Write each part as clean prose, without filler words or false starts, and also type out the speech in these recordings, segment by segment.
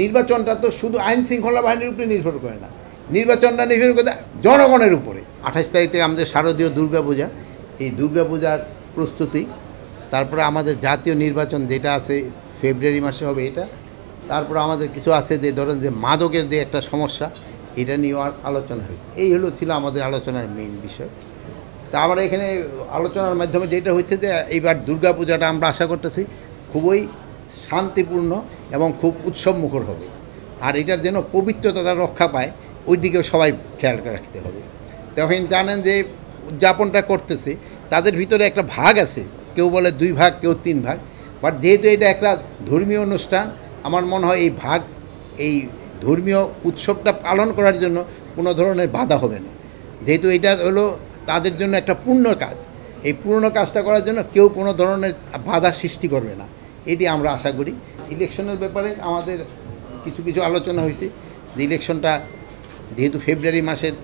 নির্বাচনটা তো শুধু আইন শৃঙ্খলা বাহিনীর উপরে নির্ভর করে না, নির্বাচনটা নির্ভর করে জনগণের উপরে। 28 তারিখে আমাদের শারদীয় দুর্গাপূজা, এই দুর্গাপূজার প্রস্তুতি, তারপরে আমাদের জাতীয় নির্বাচন যেটা আছে ফেব্রুয়ারি মাসে হবে এটা, তারপরে আমাদের কিছু আছে যে ধরেন যে মাদকের যে একটা সমস্যা, এটা নিয়েও আলোচনা হয়েছে। এই ছিল আমাদের আলোচনার মেইন বিষয়। তা আমরা এখানে আলোচনার মাধ্যমে যেটা হচ্ছে যে এইবার দুর্গাপূজাটা আমরা আশা করতেছি খুবই শান্তিপূর্ণ এবং খুব উৎসবমুখর হবে, আর এটার যেন পবিত্রতা রক্ষা পায় ওই দিকেও সবাই খেয়াল রাখতে হবে। তখন জানেন যে উদযাপনটা করতেছে তাদের ভিতরে একটা ভাগ আছে, কেউ বলে 2 ভাগ, কেউ 3 ভাগ, বাট যেহেতু এটা একটা ধর্মীয় অনুষ্ঠান, আমার মনে হয় এই ধর্মীয় উৎসবটা পালন করার জন্য কোনো ধরনের বাধা হবে না, যেহেতু এটা হলো তাদের জন্য একটা পূর্ণ কাজ। এই পূর্ণ কাজটা করার জন্য কেউ কোনো ধরনের বাধা সৃষ্টি করবে না, এটি আমরা আশা করি। ইলেকশনের ব্যাপারে আমাদের কিছু আলোচনা হয়েছে যে ইলেকশনটা যেহেতু ফেব্রুয়ারি মাসের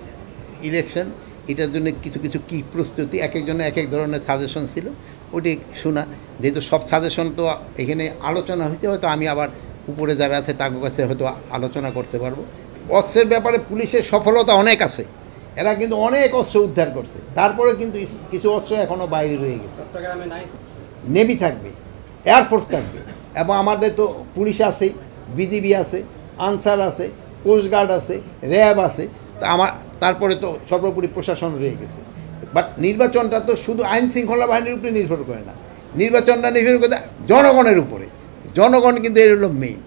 ইলেকশন, এটার জন্য কিছু কী প্রস্তুতি, এক একজনের এক এক ধরনের সাজেশন ছিল, ওটি শোনা। যেহেতু সব সাজেশন তো এখানে আলোচনা হয়েছে, হয়তো আমি আবার উপরে যারা আছে তাদের কাছে হয়তো আলোচনা করতে পারবো। অস্ত্রের ব্যাপারে পুলিশের সফলতা অনেক আছে, এরা কিন্তু অনেক অস্ত্র উদ্ধার করছে, তারপরে কিন্তু কিছু অস্ত্র এখনও বাইরে রয়ে গেছে। নেভি থাকবে, এয়ারফোর্স থাকবে, এবং আমাদের তো পুলিশ আছে, বিজিবি আছে, আনসার আছে, কোস্টগার্ড আছে, র্যাব আছে, তারপরে তো সর্বোপরি প্রশাসন রয়ে গেছে। বাট নির্বাচনটা তো শুধু আইন শৃঙ্খলা বাহিনীর উপরে নির্ভর করে না, নির্বাচনটা নির্ভর করে জনগণের উপরে। জনগণ কিন্তু এর হলো মেইন।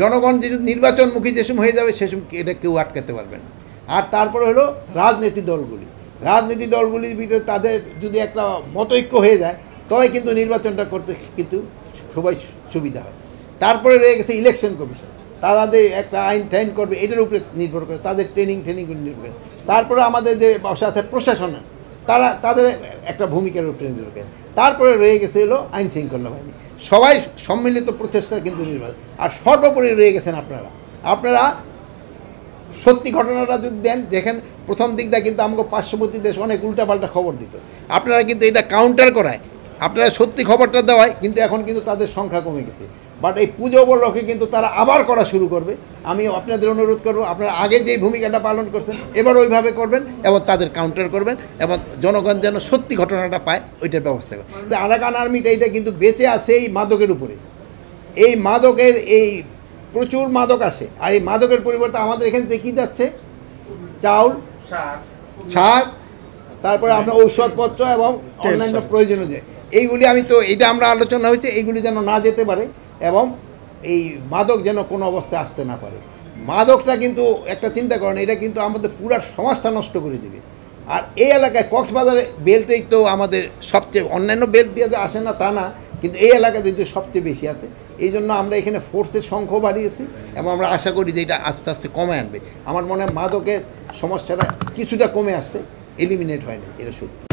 জনগণ যদি নির্বাচনমুখী যে সময় হয়ে যাবে সে সময় এটা কেউ আটকাতে পারবে না। আর তারপরে হলো রাজনীতি দলগুলির ভিতরে তাদের যদি একটা মতৈক্য হয়ে যায় তবে কিন্তু নির্বাচনটা করতে কিন্তু সবাই সুবিধা হয়। তারপরে রয়ে গেছে ইলেকশন কমিশন, তাদের একটা আইন টাইন করবে, এটার উপরে নির্ভর করে, তাদের ট্রেনিং নির্ভর করে। তারপরে আমাদের যে বসা আছে প্রশাসন, তাদের একটা ভূমিকার উপরে নির্ভর করে। তারপরে রয়ে গেছে হলো আইন শৃঙ্খলা বাহিনী। সবাই সম্মিলিত প্রচেষ্টা কিন্তু নির্ভর। আর সর্বোপরি রয়ে গেছেন আপনারা সত্যি ঘটনাটা যদি দেন, দেখেন প্রথম দিকটা কিন্তু আমাকে পার্শ্ববর্তী দেশ অনেক উল্টাপাল্টা খবর দিত, আপনারা কিন্তু এটা কাউন্টার করায় আপনারা সত্যি খবরটা দেওয়ায় কিন্তু এখন কিন্তু তাদের সংখ্যা কমে গেছে। বাট এই পুজো উপলক্ষে কিন্তু তারা আবার করা শুরু করবে। আমি আপনাদের অনুরোধ করবো, আপনারা আগে যেই ভূমিকাটা পালন করছেন এবার ওইভাবে করবেন এবং তাদের কাউন্টার করবেন, এবং জনগণ যেন সত্যি ঘটনাটা পায় ওইটার ব্যবস্থা করবেন। আরাকান আর্মিটা এটা কিন্তু বেঁচে আছে এই মাদকের উপরে। এই মাদকের প্রচুর মাদক আসে, আর এই মাদকের পরিবর্তে আমাদের এখান থেকে কী যাচ্ছে, চাউল, সার, তারপরে আপনার ঔষধপত্র এবং অন্যান্য প্রয়োজনীয় যে এইগুলি এটা আমরা আলোচনা হয়েছে, এইগুলি যেন না যেতে পারে এবং এই মাদক যেন কোনো অবস্থায় আসতে না পারে। মাদকটা কিন্তু একটা চিন্তা করেন, এটা কিন্তু আমাদের পুরো সমাজটা নষ্ট করে দেবে। আর এই এলাকায় কক্সবাজারের বেল্টেই তো আমাদের সবচেয়ে, অন্যান্য বেল্ট দিয়ে আসে না তা না, কিন্তু এই এলাকাতে কিন্তু সবচেয়ে বেশি আছে। এই জন্য আমরা এখানে ফোর্সের সংখ্যাও বাড়িয়েছি এবং আমরা আশা করি যে এটা আস্তে আস্তে কমে আনবে। আমার মনে হয় মাদকের সমস্যাটা কিছুটা কমে আসছে, এলিমিনেট হয় না, এটা সত্যি।